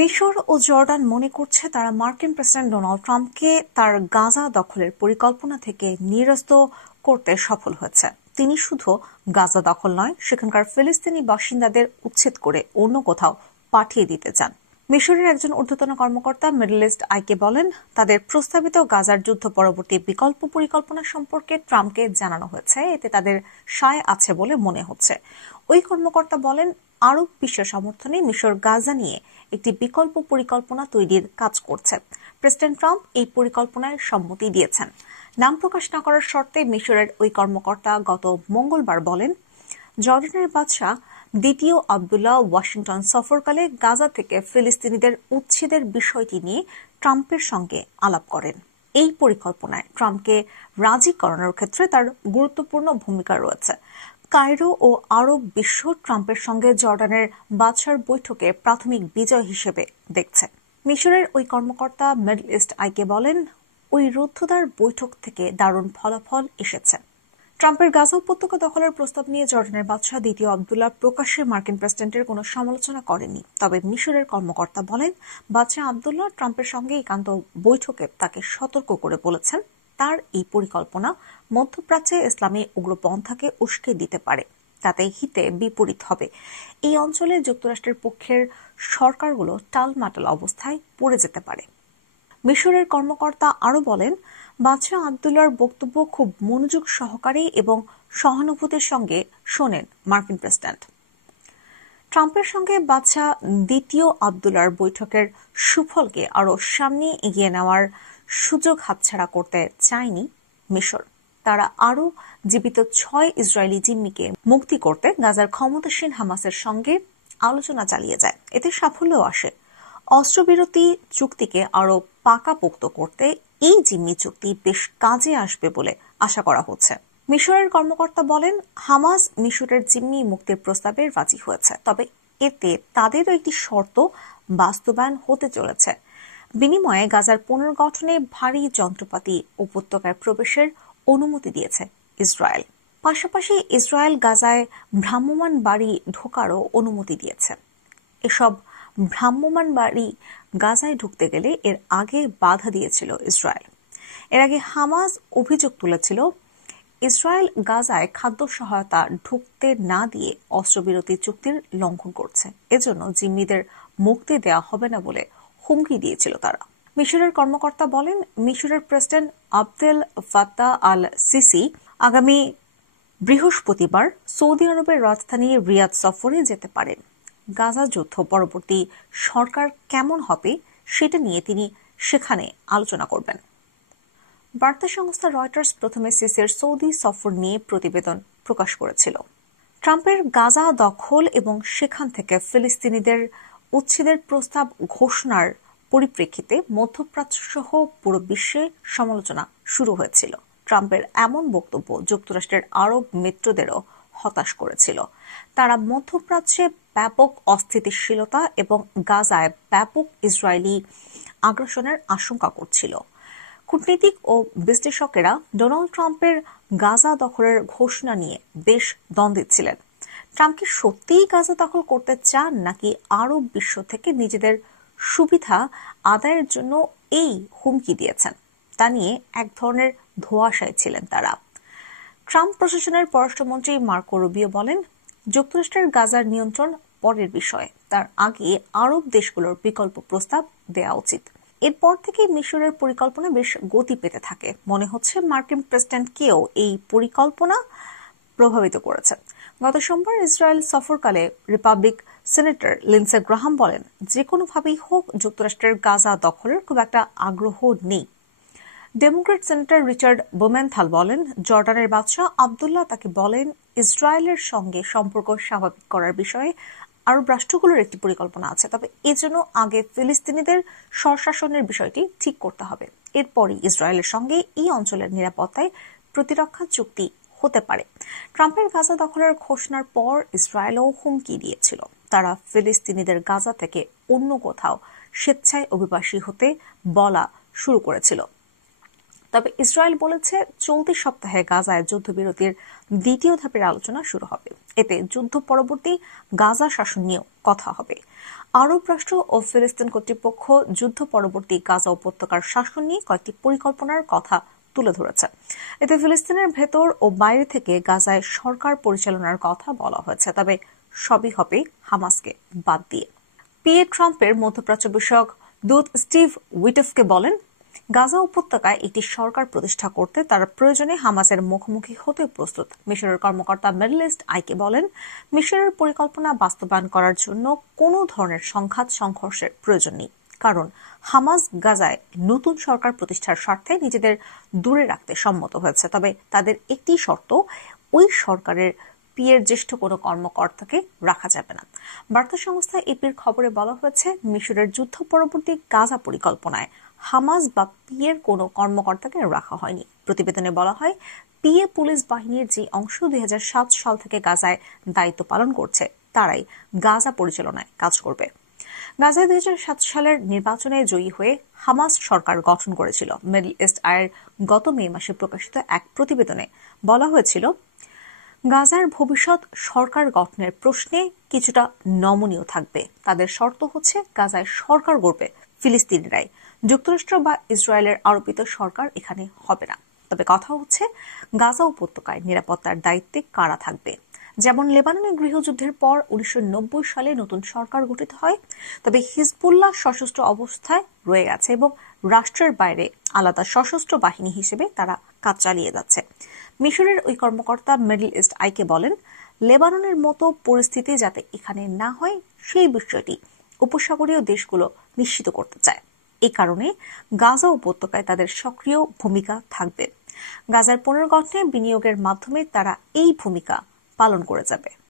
মিশর ও জর্ডান মনে করছে তারা মার্কিন প্রেসিডেন্ট ডোনাল্ড ট্রাম্পকে তার গাজা দখলের পরিকল্পনা থেকে নিরস্ত করতে সফল হয়েছে। তিনি শুধু গাজা দখল নয়, সেখানকার ফিলিস্তিনি বাসিন্দাদের উচ্ছেদ করে অন্য কোথাও পাঠিয়ে দিতে চান। মিশরের একজন ঊর্ধ্বতন কর্মকর্তা মিডল ইস্ট আইকে বলেন, তাদের প্রস্তাবিত গাজার যুদ্ধ পরবর্তী বিকল্প পরিকল্পনা সম্পর্কে ট্রাম্পকে জানানো হয়েছে, এতে তাদের সায় আছে বলে মনে হচ্ছে। ওই কর্মকর্তা বলেন, আরব বিশ্ব সমর্থনে মিশর গাজা নিয়ে একটি বিকল্প পরিকল্পনা তৈরির কাজ করছে। প্রেসিডেন্ট ট্রাম্প এই পরিকল্পনায় সম্মতি দিয়েছেন। নাম প্রকাশ না করার শর্তে মিশরের ওই কর্মকর্তা গত মঙ্গলবার বলেন, জর্ডানের বাদশাহ দ্বিতীয় আব্দুল্লাহ ওয়াশিংটন সফরকালে গাজা থেকে ফিলিস্তিনিদের উচ্ছেদের বিষয়টি নিয়ে ট্রাম্পের সঙ্গে আলাপ করেন। এই পরিকল্পনায় ট্রাম্পকে রাজি করানোর ক্ষেত্রে তার গুরুত্বপূর্ণ ভূমিকা রয়েছে। কায়রো ও আরব বিশ্ব ট্রাম্পের সঙ্গে জর্ডানের বাদশার বৈঠকে প্রাথমিক বিজয় হিসেবে দেখছে। মিশরের ওই কর্মকর্তা মিডল ইস্ট আইকে বলেন, ওই রুদ্ধদ্বার বৈঠক থেকে দারুণ ফলাফল এসেছে। ট্রাম্পের গাজা উপত্যকা দখলের প্রস্তাব নিয়ে জর্ডানের বাদশাহ দ্বিতীয় আব্দুল্লাহ প্রকাশ্যে মার্কিন প্রেসিডেন্টের কোনো সমালোচনা করেনি। তবে মিশরের কর্মকর্তা বলেন, বাদশাহ আব্দুল্লাহ ট্রাম্পের সঙ্গে একান্ত বৈঠকে তাকে সতর্ক করে বলেছেন, তার এই পরিকল্পনা মধ্যপ্রাচ্যে ইসলামী উগ্রপন্থাকে উস্কে দিতে পারে, তাতে হিতে বিপরীত হবে। এই অঞ্চলে যুক্তরাষ্ট্রের পক্ষের সরকারগুলো টালমাটাল অবস্থায় পড়ে যেতে পারে। মিশরের কর্মকর্তা আরও বলেন, বাদশাহ আব্দুল্লাহর বক্তব্য খুব মনোযোগ সহকারে এবং সহানুভূতির সঙ্গে শোনেন মার্কিন প্রেসিডেন্ট। ট্রাম্পের সঙ্গে বাদশাহ দ্বিতীয় আব্দুল্লাহর বৈঠকের সুফলকে আরও সামনে এগিয়ে নেওয়ার সুযোগ হাতছাড়া করতে চায়নি মিশর। তারা আরও জীবিত 6 ইসরায়েলি জিম্মিকে মুক্তি করতে গাজার ক্ষমতাসীন হামাসের সঙ্গে আলোচনা চালিয়ে যায়। এতে সাফল্যও আসে। অস্ত্রবিরতি চুক্তিকে আরও পাকাপোক্ত করতে এই জিম্মি চুক্তি বেশ কাজে আসবে বলে আশা করা হচ্ছে। মিশরের কর্মকর্তা বলেন, হামাস মিশরের জিম্মি মুক্তির প্রস্তাবে রাজি হয়েছে, তবে এতে তাদেরও একটি শর্ত বাস্তবায়ন হতে চলেছে। বিনিময়ে গাজার পুনর্গঠনে ভারী যন্ত্রপাতি উপত্যকায় প্রবেশের অনুমতি দিয়েছে ইসরায়েল। পাশাপাশি ইসরায়েল গাজায় ভ্রাম্যমাণ বাড়ি ঢোকারও অনুমতি দিয়েছে। এসব ভ্রাম্যমাণ বাড়ি গাজায় ঢুকতে গেলে এর আগে বাধা দিয়েছিল ইসরায়েল। এর আগে হামাস অভিযোগ তুলেছিল, ইসরায়েল গাজায় খাদ্য সহায়তা ঢুকতে না দিয়ে অস্ত্রবিরতি চুক্তির লঙ্ঘন করছে, এজন্য জিম্মিদের মুক্তি দেওয়া হবে না বলে হুমকি দিয়েছিল তারা। মিশরের কর্মকর্তা বলেন, মিশরের president Abdel Fattah al CC আগামী বৃহস্পতিবার সৌদি আরবের রাজধানী রিয়াদ সফরে যেতে পারেন। গাজা যুদ্ধ পরবর্তী সরকার কেমন হবে সেটা নিয়ে তিনি সেখানে আলোচনা করবেন। বার্তা সংস্থা রয়টার্স প্রথমে সিসির সৌদি সফর নিয়ে প্রতিবেদন প্রকাশ করেছিল। ট্রাম্পের গাজা দখল এবং সেখান থেকে ফিলিস্তিনিদের উচ্ছেদের প্রস্তাব ঘোষণার পরিপ্রেক্ষিতে মধ্যপ্রাচ্য সহ পুরো বিশ্বে সমালোচনা শুরু হয়েছিল। ট্রাম্পের এমন বক্তব্য যুক্তরাষ্ট্রের আরব মিত্রদেরও হতাশ করেছিল। তারা মধ্যপ্রাচ্যে ব্যাপক অস্থিতিশীলতা এবং গাজায় ব্যাপক ইসরায়েলি আগ্রাসনের আশঙ্কা করছিল। কূটনীতিক ও বিশ্লেষকেরা ডোনাল্ড ট্রাম্পের গাজা দখলের ঘোষণা নিয়ে বেশ দ্বন্দ্বে ছিলেন। ট্রাম্প কি সত্যিই গাজা দখল করতে চান, নাকি আরব বিশ্ব থেকে নিজেদের সুবিধা আদায়ের জন্য এই হুমকি দিয়েছেন, তা নিয়ে এক ধরনের ধোঁয়াশায় ছিলেন তারা। ট্রাম্প প্রশাসনের পররাষ্ট্রমন্ত্রী মার্কো রুবিও বলেন, যুক্তরাষ্ট্রের গাজার নিয়ন্ত্রণ পরের বিষয়, তার আগে আরব দেশগুলোর বিকল্প প্রস্তাব দেওয়া উচিত। এরপর থেকে মিশরের পরিকল্পনা বেশ গতি পেতে থাকে। মনে হচ্ছে মার্কিন প্রেসিডেন্টকেও এই পরিকল্পনা প্রভাবিত করেছে। গত সোমবার ইসরায়েল সফরকালে রিপাবলিক সিনেটর লিন্ডসে গ্রাহাম বলেন, যে কোনোভাবেই হোক যুক্তরাষ্ট্রের গাজা দখলের খুব একটা আগ্রহ নেই। ডেমোক্র্যাট সেনেটর রিচার্ড বোমেনথাল বলেন, জর্ডানের বাদশাহ আব্দুল্লাহ তাকে বলেন, ইসরায়েলের সঙ্গে সম্পর্ক স্বাভাবিক করার বিষয়ে আরব রাষ্ট্রগুলোর একটি পরিকল্পনা আছে, তবে এজন্য আগে ফিলিস্তিনিদের স্বশাসনের বিষয়টি ঠিক করতে হবে। এরপরই ইসরায়েলের সঙ্গে এই অঞ্চলের নিরাপত্তায় প্রতিরক্ষা চুক্তি হতে পারে। ট্রাম্পের গাজা দখলের ঘোষণার পর ইসরায়েলও হুমকি দিয়েছিল, তারা ফিলিস্তিনিদের গাজা থেকে অন্য কোথাও স্বেচ্ছায় অভিবাসী হতে বলা শুরু করেছিল। তবে ইসরায়েল বলেছে চলতি সপ্তাহে গাজায় যুদ্ধবিরতির দ্বিতীয় ধাপের আলোচনা শুরু হবে। এতে যুদ্ধ পরবর্তী গাজা শাসন নিয়েও কথা হবে। আরব রাষ্ট্র ও ফিলিস্তিন কর্তৃপক্ষ যুদ্ধ পরবর্তী গাজা উপত্যকার শাসন নিয়ে কয়েকটি পরিকল্পনার কথা তুলে ধরেছে। এতে ফিলিস্তিনের ভেতর ও বাইরে থেকে গাজায় সরকার পরিচালনার কথা বলা হয়েছে, তবে সবই হবে হামাসকে বাদ দিয়ে। পিএ ট্রাম্পের মধ্যপ্রাচ্য বিষয়ক দূত স্টিভ উইটফকে বলেন, গাজা উপত্যকায় একটি সরকার প্রতিষ্ঠা করতে তারা প্রয়োজনে হামাসের মুখোমুখি হতে প্রস্তুত। মিশরের কর্মকর্তা মিডল ইস্ট আইকে বলেন, মিশরের পরিকল্পনা বাস্তবায়ন করার জন্য কোনো ধরনের সংঘাত সংঘর্ষের প্রয়োজন নেই, কারণ হামাস গাজায় নতুন সরকার প্রতিষ্ঠার স্বার্থে নিজেদের দূরে রাখতে সম্মত হয়েছে। তবে তাদের একটি শর্ত, ওই সরকারের পিএর জ্যেষ্ঠ কোনো কর্মকর্তাকে রাখা যাবে না। বার্তা সংস্থা এপির খবরে বলা হয়েছে, মিশরের যুদ্ধ পরবর্তী গাজা পরিকল্পনায় হামাস বা পিএর কোনো কর্মকর্তাকে রাখা হয়নি। প্রতিবেদনে বলা হয়, পিএ পুলিশ বাহিনীর যে অংশ 2007 সাল থেকে গাজায় দায়িত্ব পালন করছে তারাই গাজা পরিচালনায় কাজ করবে। গাজায় 2007 সালের নির্বাচনে জয়ী হয়ে হামাস সরকার গঠন করেছিল। মিডল ইস্ট আইয়ের গত মে মাসে প্রকাশিত এক প্রতিবেদনে বলা হয়েছিল, গাজার ভবিষ্যৎ সরকার গঠনের প্রশ্নে কিছুটা নমনীয় থাকবে। তাদের শর্ত হচ্ছে গাজায় সরকার গড়বে ফিলিস্তিনিরাই, যুক্তরাষ্ট্র বা ইসরায়েলের আরোপিত সরকার এখানে হবে না। তবে কথা হচ্ছে গাজা উপত্যকায় নিরাপত্তার দায়িত্বে কারা থাকবে। যেমন লেবাননের গৃহযুদ্ধের পর 1990 সালে নতুন সরকার গঠিত হয়, তবে হিজবুল্লাহ সশস্ত্র অবস্থায় রয়ে গেছে এবং রাষ্ট্রের বাইরে আলাদা সশস্ত্র বাহিনী হিসেবে তারা কাজ চালিয়ে যাচ্ছে। মিশরের ওই কর্মকর্তা মিডল ইস্ট আইকে বলেন, লেবাননের মতো পরিস্থিতি যাতে এখানে না হয় সেই বিষয়টি উপসাগরীয় দেশগুলো নিশ্চিত করতে চায়। এই কারণে গাজা উপত্যকায় তাদের সক্রিয় ভূমিকা থাকবে। গাজার পুনর্গঠনে বিনিয়োগের মাধ্যমে তারা এই ভূমিকা পালন করে যাবে।